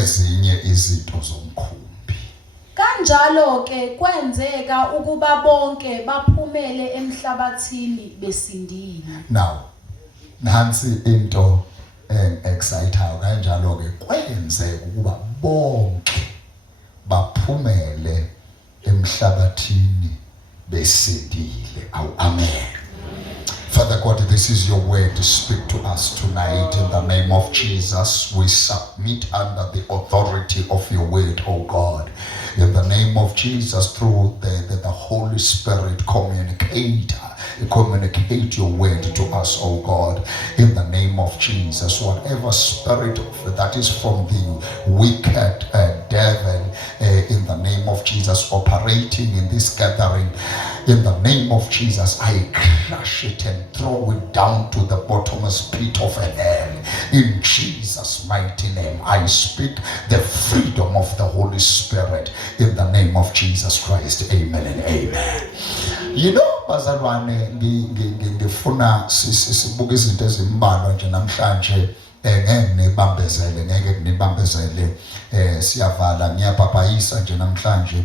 nezinye izinto zomkhumbi. Kanjalo ke kwenzeka ukuba bonke baphumele emhlabathini besindile. Now nansi into exciting kanjalo ke kwenzeka ukuba bonke baphumele emhlabathini besindile. Amen. Father God, this is your word to speak to us tonight. In the name of Jesus, we submit under the authority of your word, oh God. In the name of Jesus, through the Holy Spirit, communicate your word to us, oh God. In the name of Jesus, whatever spirit that is from the wicked devil, in the name of Jesus, operating in this gathering, in the name of Jesus, I crush it and throw it down to the bottomless pit of hell. In Jesus' mighty name, I speak the freedom of the Holy Spirit in the name of Jesus Christ. Amen and amen. You know, bazalwane ngifuna sibuke izinto ezimbalwa nje namhlanje ngeke nibambezele siyavala ngiyabhabhayisa nje namhlanje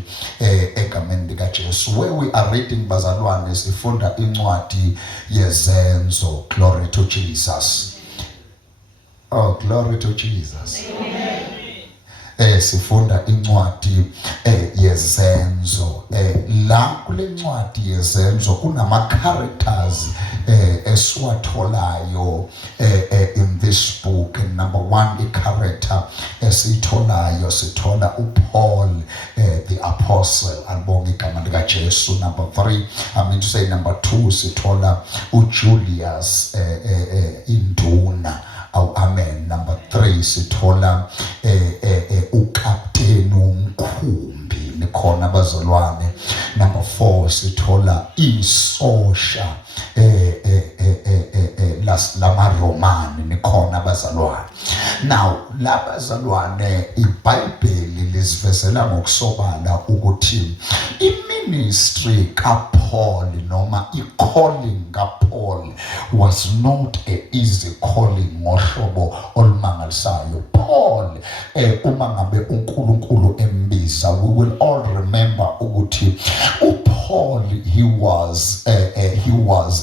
egameni lika Jesu. Where we are reading bazalwane sifunda incwadi yezenzo. Glory to Jesus. Oh, glory to Jesus. Amen. Sifunda incwadi yezenzo. La kule ncwadi yezenzo kunama characters esiwatholayo in this book. And number one, a character esitholayo sithola uPaul the apostle albonga igama lika Jesu. Number three, I mean to say number two, sithola uJulius induna. Amen. Number three, sithola ukapteni umkhumbi nikhona bazalwane. Number four, sithola isosha lama Romani nikhona bazalwane. Now labazalwane iBhayibheli lisivezela ngokusobala ukuthi iministry kaPaul noma i-calling kaPaul was not a easy calling ngohlobo olumangalisayo. Paul uma ngabe uNkulunkulu embiza, we will all remember ukuthi uPaul he was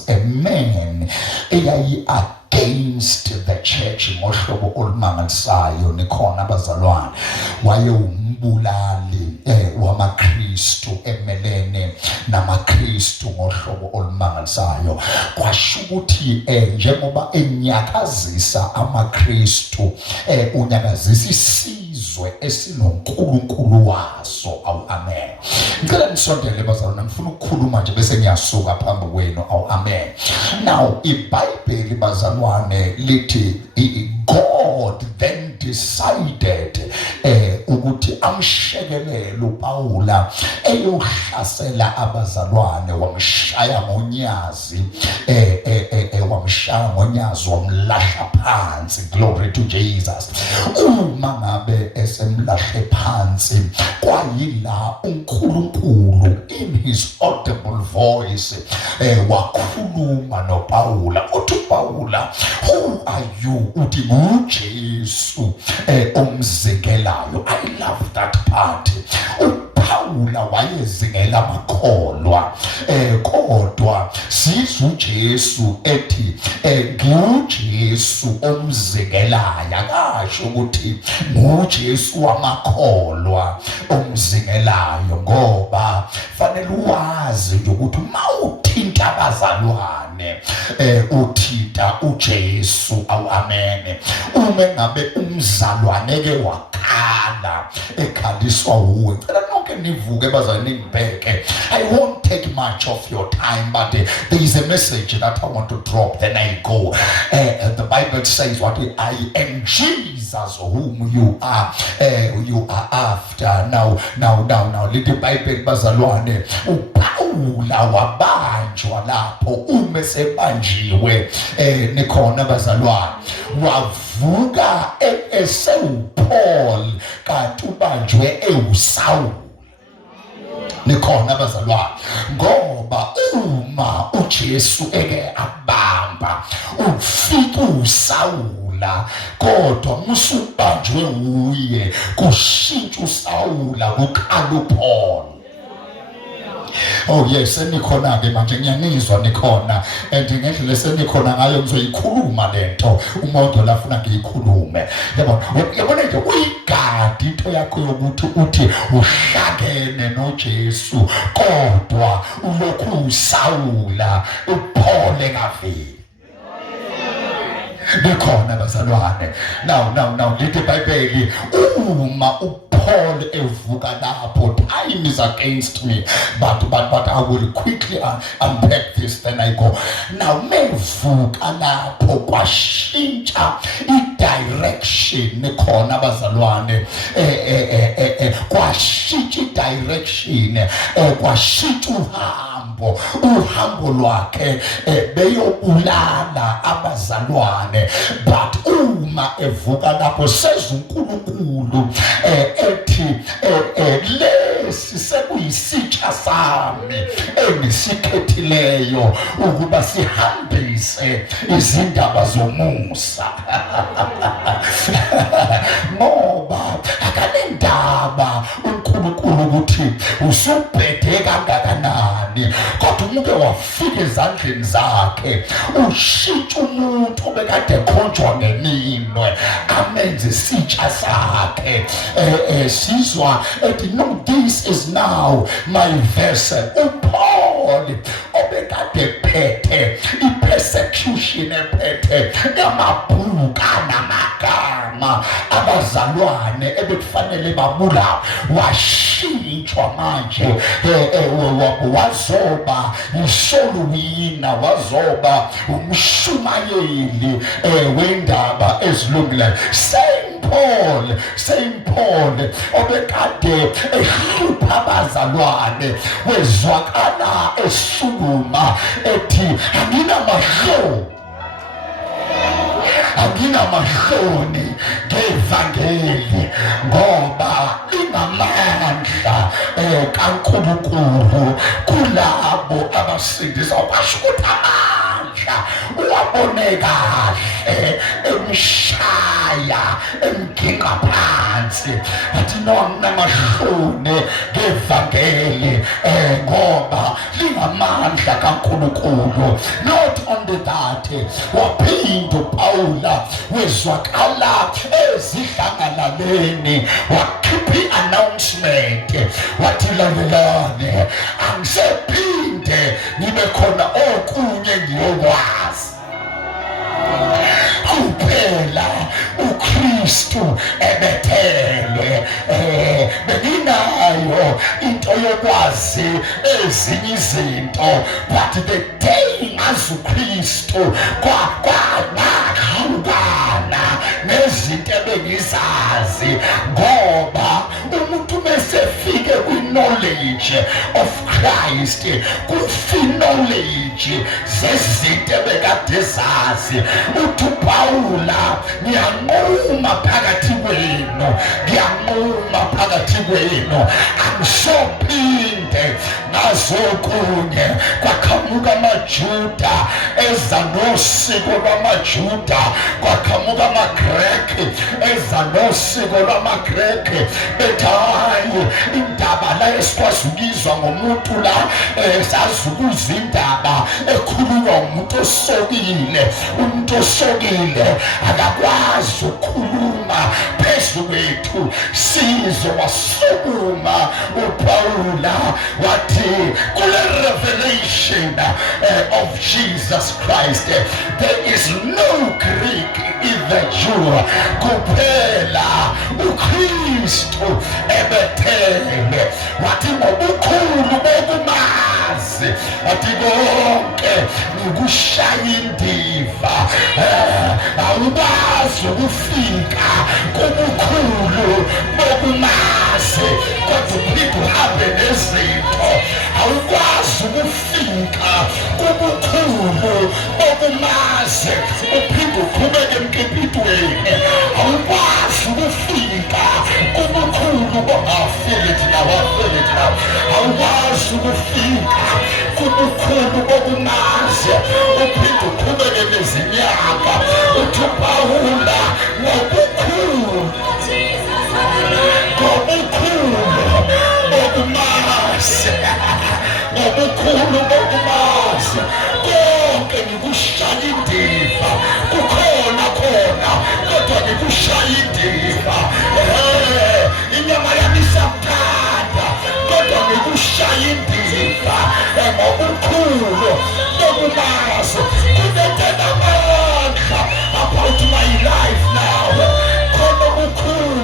a man against the church ngohlobo olumangalisayo nikhona bazalwane. Waye umbulali wamaKristu emelene namaKristu ngohlobo olumangalisayo. Kwasho ukuthi njengoba enyakazisa amaKristu unyakazisa isizwe esinoNkulunkulu waso. Amen. Ngicela nisondele bazalwane, ngifuna ukukhuluma nje bese ngiyasuka phambi kwenu. Amen. Now iBhayibheli bazalwane lithi God then decided ukuthi amshekelele uPaula eyohlasela abazalwane, wamshaya ngonyazi wamlahla phansi. Glory to Jesus. Uma ngabe esemlahle phansi kwayila uNkulunkulu in his audible voice wakhuluma noPaula. Uthi Paula, who are you? Uthi nguJesu omzekelayo. I love that part. uPaula wayezingela amakholwa kodwa sizwe uJesu ethi nguJesu omzekelayo. Akasho ukuthi nguJesu wamakholwa omzekelayo, ngoba fanele uwazi ukuthi mawuthinta abazalwane uthinta uJesu. Amen. Uma ngabe umzalwane ke wakhala ekhaliswa uwe, cela nonke nivuke bazalwane ngibheke. I won't take much of your time, but there is a message that I want to drop, then I go. The Bible says what I am Jesus whom you are after. Now little Bible bazalwane, uPaula wabanjwa lapho. Ume sebanjiwe nikhona bazalwane, wavuka eseUPaul kanti ubanjwe eUSaul. Nikhona bazalwane, ngoba uma uJesu eke abamba ufika uSaul uSawula kodwa musubanjwe uye kushintsha uSawula kuqala uPaul. Oh yes, senikhona ke manje ngiyanizwa nikhona and ngendlela senikhona ngayo ngizoyikhuluma lento umuntu lafuna ngiyikhulume. Yabona nje uyigadi into yakho yokuthi uthi uhlangene noJesu kodwa ulokhu uSawula uPaul engaveli. Nikhona bazalwane. Now lithi iBhayibheli uma Paul evuka lapho, time is against me, but I will quickly unpack this, then I go. Now mevuka lapho kwashintsha i-direction khona bazalwane, kwashintsha i-direction, kwashintsha uhambo lwakhe beyobulala abazalwane, but uma evuka lapho sezunkulunkulu ethi lesi sekuyisitsha sami engisikhethileyo ukuba sihambise izindaba zomusa. Ngoba akanendaba uNkulunkulu ukuthi usubhede kangakanani, kodwa umuke wafika ezandleni zakhe ushintsha umuntu obekade ekhonjwa ngeminwe amenze isitsha sakhe. Sizwa ethi no, this is now my vessel. uPaul obekade phethe i-persecution, ephethe amabhuku namagama abazalwane ebekufanele babulawe, washintshwa manje wazoba isolwina, wazoba umshumayeli wendaba ezilungileyo. Saint Paul obekade ehlupha abazalwane wezwakala esukuma ethi anginamahloni ngevangeli ngoba inamandla kaNkulunkulu kulabo abasindiswa. Kwasho ukuthi amandla uwabone kahle emshaya emginqa phansi, athi no, anginamahloni ngevangeli ngoba lingamandla kaNkulunkulu. Not only that, waphinda uPawula wezwakala ezidlangalaleni wakhipha i-announcement wathi lalelani, angisephinde ngibe khona okunye ngiyokwazi kuphela uKristu ebethelwe. Beninayo into yokwazi ezinye izinto, but the day ngazi uKristu kwanakhawukana nezinto ebengizazi, ngoba umuntu mesefike kwi-knowledge of Christ kufi-knowledge zezinto ebekade zazi. Uthi uPawula, ngiyanquma phakathi kwenu, angisophinde ngazokunye kwaqhamuka amaJuda eza nosiko lwamaJuda, kwaqhamuka amaGreki eza nosiko lwamaGreki, bethi hayi indaba la esikwazi ukuyizwa ngomuntu la sazukuza indaba ekhulunywa umuntu osokile. Umuntu osokile akakwazi ukukhuluma phezu kwethu. Sizwe wasukuma uPawula wathi kule revelation of Jesus Christ there is no Greek either Jew, kuphela uKristu ebethelwe. Wathi ngobukhulu bokumazi wathi konke nikushaya indiva, awukwazi ukufika kubukhulu bokumazi kodwa uphinde uhambe nezinto. Awukwazi ukufika kubukhulu bokumazi uphinde uqhubeke emkipitweni. Awukwazi ukufika kubukhulu I feel it now. wafika awukwazi ukufika kubukhulu bokumazi uphinde uqhubeke nezinyanga uthi uPawula ngobukhulu bokumazi ngobukhulu bokumazi konke ngikushaya indiva kukhona kodwa ngikushaya indiva inyama yami isakuthanda kodwa ngikushaya indiva ngobukhulu bokumazi kunetena amandla about my life now khona obukhulu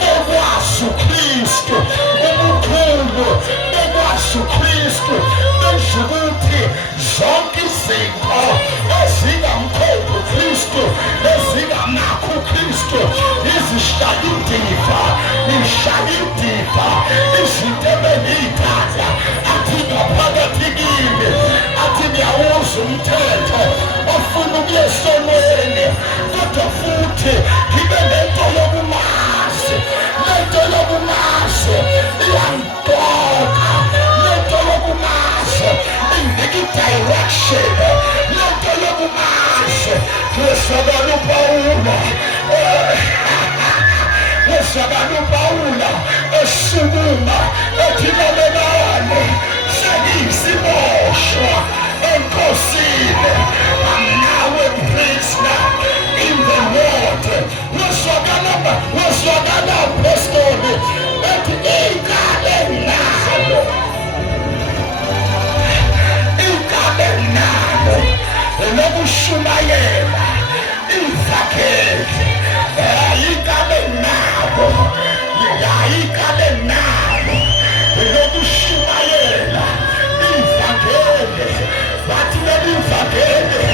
bokwazi uKristu obukhulu bokwazi uKristu besho ukuthi zonke izinto ezingamkhomba uKristu ezingamakho uKristu izishaya indiva izinto ebengiyithanda athi ngaphakathi kimi athi ngiyawuza umthetho ofuna ukuya esonweni kodwa futhi ngibe lento yokumazi iyangidoka lento yokumazi ingeke direction lento yokumazi lesabana uPawula esukuma ethi nabelane sengiyisimoshwa enkosini I'm now a prisoner in the Lord weswakala apostoli ethi igale nalo elokushumayela izakhele igale nalo elokushumayela izakhele bathi lelivakele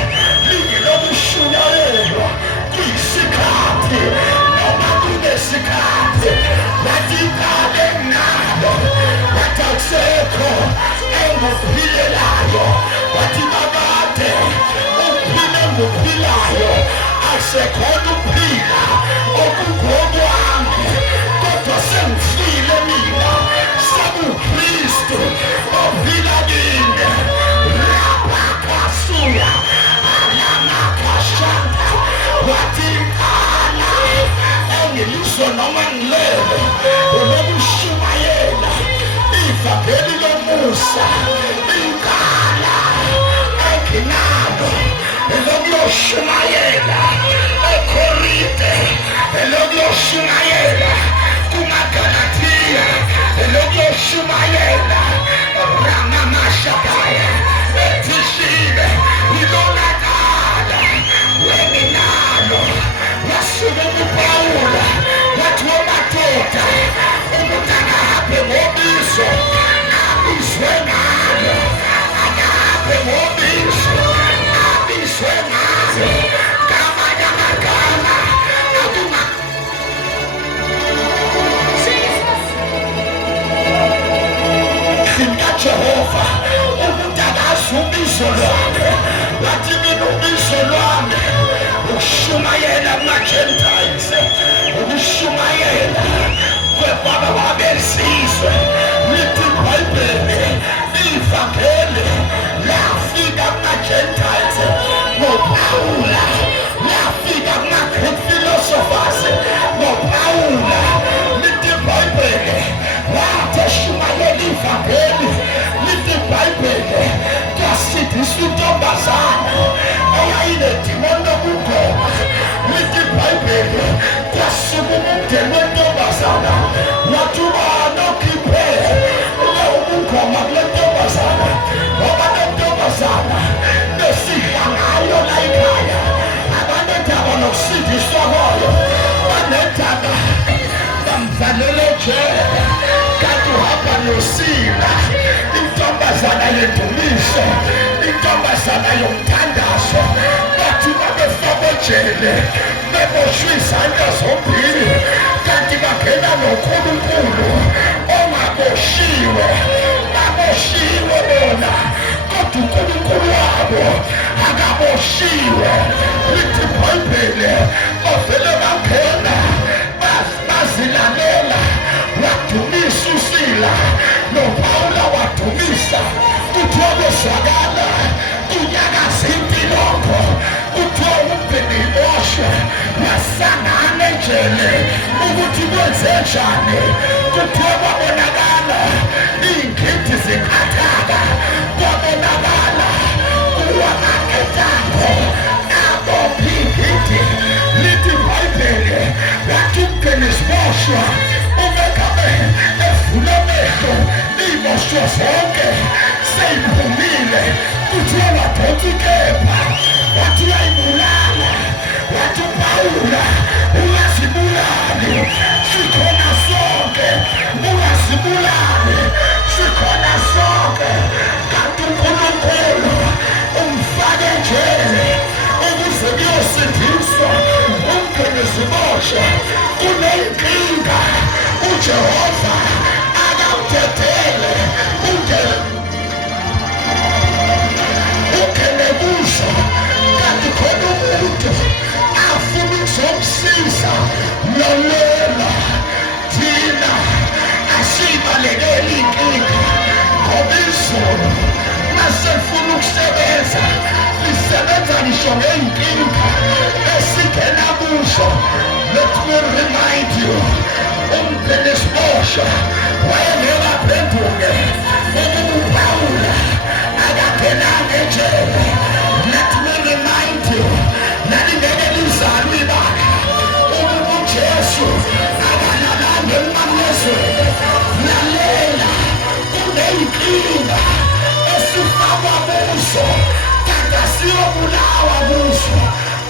lingelokushumayelwa kuyisikhathi noma kunesikhathi bathi igale nalo bathi akusekho enguphilelayo bathi babade uphile nguphilayo asekhona ukuphila okungokwami kodwa sengifile mina sekuKristu ophila kimi rapakasuya alamakashanta wathi nkala engilizwe noma ngilele ulokushumayela ivangeli lomusa inkala enginalo elokuyoshumayela eKorinte elokuyoshumayela kumaGalatiya elokuyoshumayela Ramamashapaya ethishile ilonakala wenginalo wasuka uPawula wathi omadoda umuntu akahambe ngobizo abizwe ngalo akahambe ngobizo abizwe ngalo ngamanye amagama Jehova umuntu akazi ubizo lwakhe wathi mina ubizo lwami ukushumayela kuma-Gentiles ukushumayela kwebaba wabesizwe lithi iBhayibheli ivangeli lafika kuma-Gentiles ngoPawula lafika kuma-Greek philosophers ngoPawula lithi iBhayibheli wathi eshumayela ivangeli lithi iBhayibheli kwasidiswa intombazana eyayinedimoni lokugoma lithi iBhayibheli kwasuka umndeni wentombazana wathi ubani okhiphe lowo bungoma kule ntombazana ngoba le ntombazana besidla ngayo la ekhaya abanendaba nokusindiswa kwayo banendaba bamvalele ejele kanti uhamba nosila intombazana yendumiso intombazana yomthandazo bathi babefakwa ejele beboshwe izandla zombili kanti bangena noNkulunkulu ongaboshiwe baboshiwe bona kodwa uNkulunkulu wabo akaboshiwe lithi iBhayibheli bavele bangena bazilalela wadumisa babonakele ukuthi kwenzenjani. Kuthiwa kwabonakala iy'ngidi zikhathaka, kwabonakala kuwamaketapho abophingidi. Lithi iBhayibheli wathi umgenisimoshwa umekabe evula amehlo iy'moshwa zonke seyiphumile. Kuthiwa wadonsa ikepha wathi uyayibulala, wathi uPawula ungazibulali, sikhona sonke, ungazibulali, sikhona sonke. Kanti uNkulunkulu umfake njele ukuze kuyosindiswa umgenisimoshwa. Kunenkinga uJehova akamdedele ungene kuso, kanti khona umuntu afuna ukuzomsiza. Lalela thina asiyibalekeli inkinga, ngoba izulu maselifuna ukusebenza lisebenza lisho ngey'nkinga esingena kuzo. Let me remind you, umgenisimoshwa wayengekaphenduke ukuba uPawula akagenanga ejele. Let me remind you, lalingeke lizalwe ibandla ukuba uJesu akalalanga emamezweni. Lalela, kuney'nkinga esifakwa kuzo kanti asiyobulawa kuzo.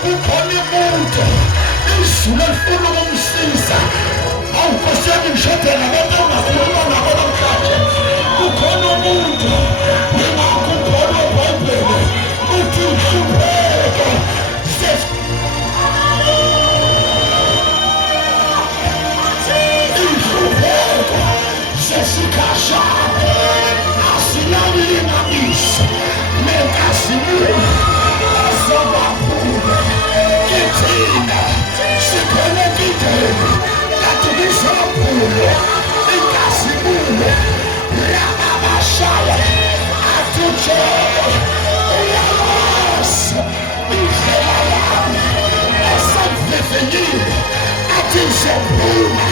Kukhona umuntu izulu elifuna ukumsiza. Awu Nkosi yami, ngishadela abantu ongakhuluma nabo namhlanje. Kukhona umuntu yingakho ukhona eBhayibheli uthi inhlupheko sesikhashana asinalinganiso nenkazimulo ezobaphula kithina. Sikhona ekitheni kanti kuzophulwa inkazimulo yababashaya athutshe uyalazi indlela yami esamvivinyile athi ngizophuma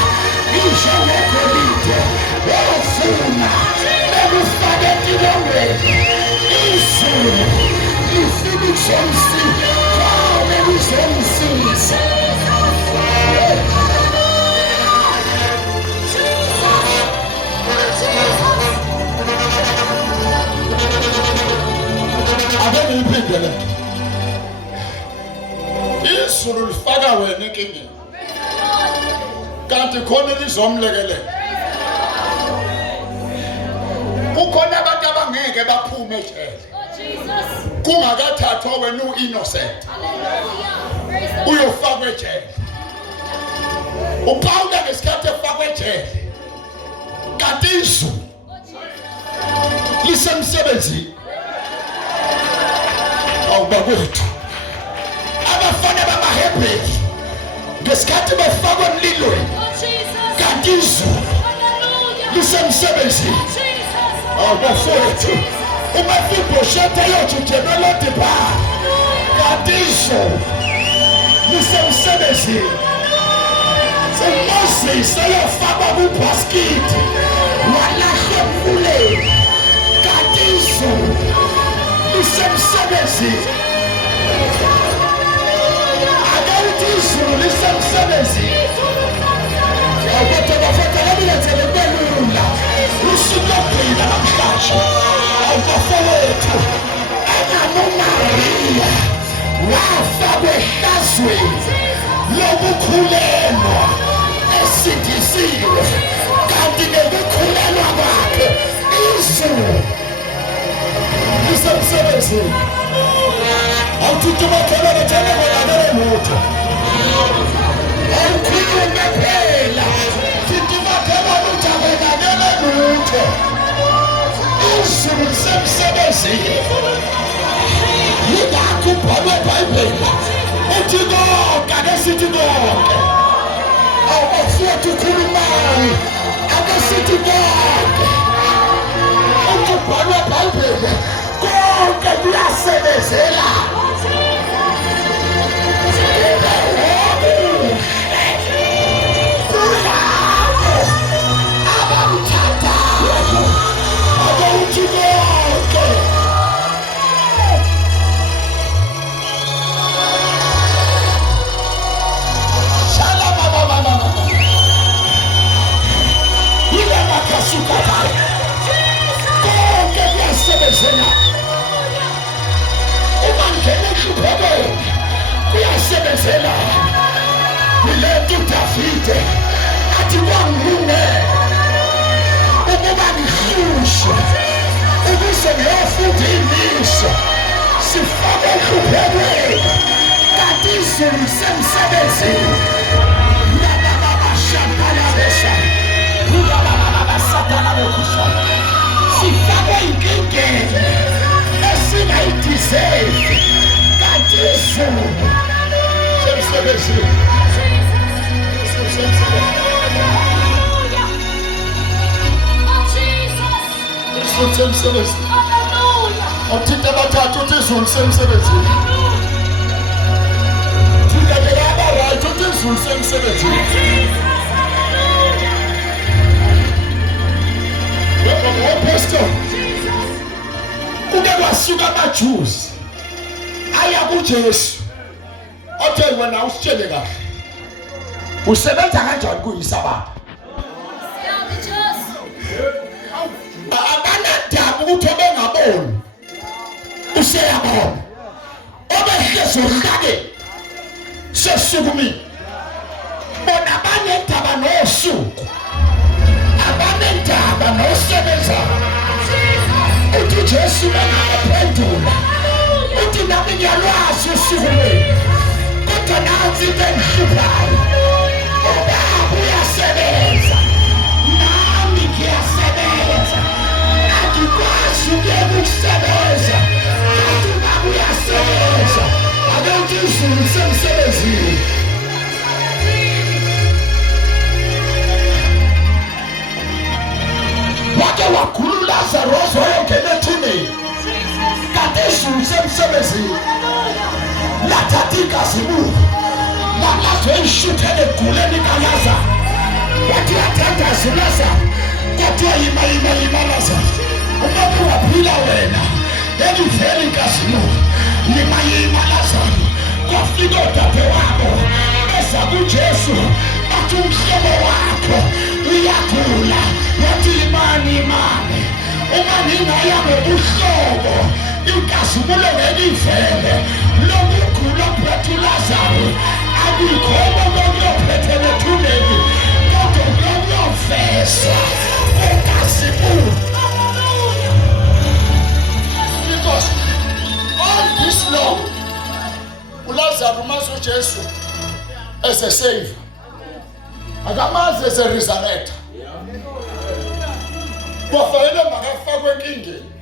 njengegolide wofuna ekufake etilongweni. Izulu lifuna ukuzomsiza, kome kuzomsiza. Ake ngiyiphinde le nto. Izulu lifaka wena enkingeni kanti khona elizomlekelela. Kukhona abantu abangeke baphume ejele kungakathathwa wena u-innocent uyofakwa ejele. uPawula ngesikhathi efakwa ejele kanti izulu lisemsebenzini. Awubakwethu abafana bamaHebrewu ngesikhathi befakwa emlilweni kanti izulu lisemsebenzini. Awubafowethu uMefibhoshethi eyothi uJemeloti pha kanti izulu lisemsebenzini. uMoses eyofakwa kubhaskithi walahlwa emfuleni kanti izulu lisemsebenzini. Akalithi izulu lisemsebenzini. Awubethe bafetha labilethele belula usuku lokugcina namhlanje. Awubafowethu engamuMariya wafakwa ehlazweni lokukhulelwa esindisiwe kanti ngekukhulelwa kwakhe izulu lisemsebenzini. Awuthi umakhelwane thena konakele lutho. Awukhulume phela sithi umakhelwane uthi akonakele lutho. Izulu lisemsebenzini. Yingakho ubhalwe eBhayibheli uthi konke, ake sithi konke. Awubafowethu ukhulumayo, ake sithi konke. Uthi ubhalwe eBhayibheli konke kuyasebenzela. sebenzela Miletu Davide athi kwangilungela ukuba ngihlushe ukuze ngiyofunda ilizwi sifake ehluphekweni kanti izulu semsebenzini sifake inkingeni esingayideserve kanti izulu semsebenzini semsebenzini awuthinta abathathu uthi izulu semsebenzini thinta phela aba-right uthi izulu semsebenzini Pastor, kuke kwasuka amaJuzi aya kuJesu othe wena usitshele kahle usebenza kanjani kuyisabatha abanadabu ukuthi obengaboni useyabona obehlezi uhlake sesukumile bona banendaba nosuku abanendaba nosebenza uthi Jesu bengaphendula uthi nami ngiyalwazi usuku lwenu kodwa nansi into engihluphayo ubaba uyasebenza nami ngiyasebenza akikwazi ukuyeka ukusebenza kanti ubaba uyasebenza ake uthi izulu semsebenzini wake wakhulula Lazarus wayongena ethuneni kanti izulu semsebenzini lathatha igazi kubo lalazwe ishuthele eguleni kaLazaro wathi yathandaza uLazaro kwathiwa yima Lazaro umuntu waphila wena elivela igazi kubo yima Lazaro kwafika odadewabo eza kuJesu athi umhlobo wakho uyagula wathi imani uma ngingaya ngobuhlobo igazi kulo ngekivele lokugula phethe uLazaro akuyikho kokuyophethe ethuneni kodwa kuyofesa igazi kulo because all this long uLazaro mazi uJesu as a savior akamazi as a resurrector kwafanele makafakwe enkingeni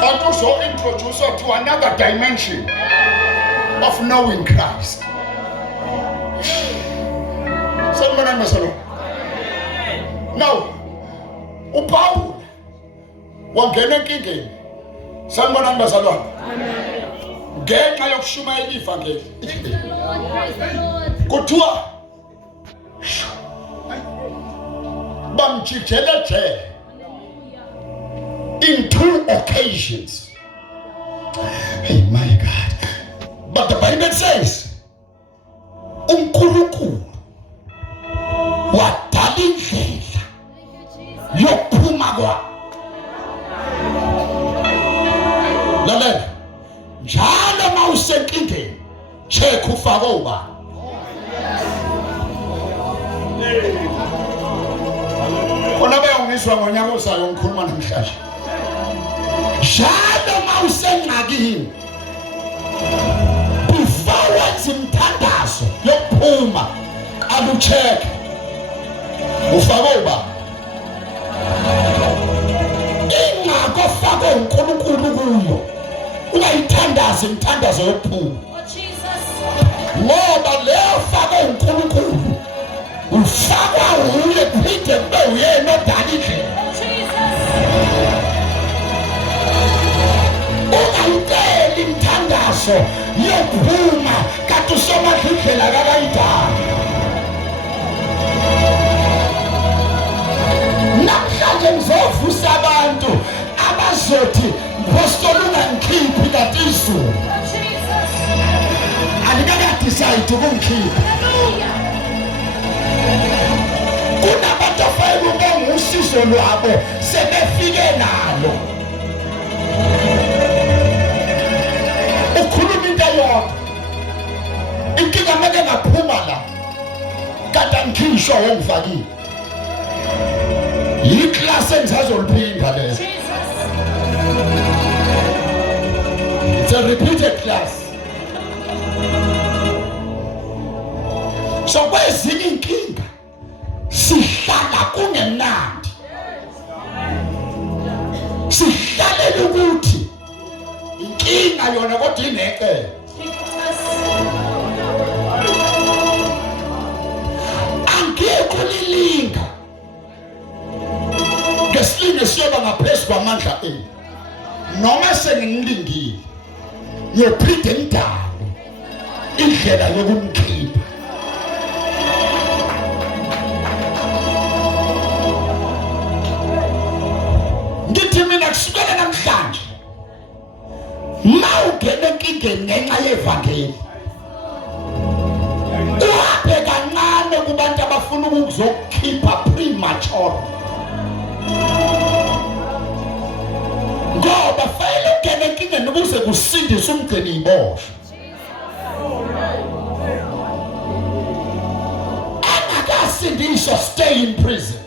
kanti uzo-introduce to another dimension of knowing Christ. Sanibonani masalo. Now uPaul wangena enkingeni. Sanibonani masalwana. Ngenxa yokushumayela ivangeli. Kuthiwa bamjikele ejele in 2 occasions. Hey my God. But the Bible says uNkulunkulu wadala indlela yokuphuma kwa lalela njalo mawusenkingeni check ufake uba kona bayongizwa ngonyaka ozayo ngikhuluma namhlanje njalo mawusengxakini before wenza imthandazo yokuphuma alucheck ufake uba ingako ofake uNkulunkulu kuyo ungayithandazi imthandazo yokuphuma ngoba leyo fake uNkulunkulu ufakwa uye phinde kube uyena odala indlela ungayiteli imthandazo yokuphuma kanti usomadla indlela kakayidala namhlanje ngizovusa abantu abazothi apostoli ungangikhiphi kanti izulu alikakadecide ukungikhipha kunabantu afanele ubonge usizo lwabo sebefike nalo ukhuluma into yodwa ngeke ngaphuma la kade ngisho wongifakile iclass engizazoliphinda leyo. It's a repeated class. So kwezinye inkinga sihlala kungemnandi, sihlalela ukuthi inkinga yona kodwa ineke. Angekho lilinga ngesilinge siyoba ngaphezu kwamandla enu noma sengilingile ngiyophinde ngidale indlela yokumkhipha. Ngithi mina kusukela namhlanje mawungena enkingeni ngenxa yevangeli uhambe kancane kubantu abafuna ukuzokukhipha premature, ngoba fanele ungene enkingeni ukuze kusindise umgcini iboshwa. Angakasindiswa stay in prison.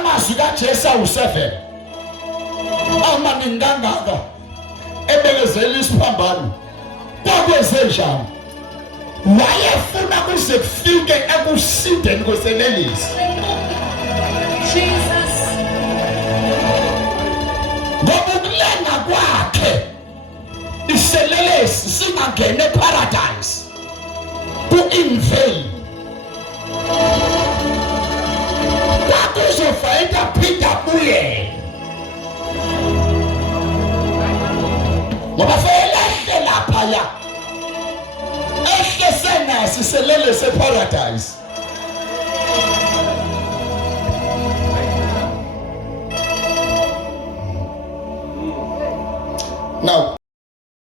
Amazwi kaJesu awu7 amaningi kangaka ebekezela isiphambano kwakwenzenjani, wayefuna kuze kufike ekusindeni kweselelisi. Jesus. Ngoba ukulenga kwakhe iselelesi singangene eparadise ku-invade kuzofaida phinda buye ngoba fela laphaya ehle senasi selele separadise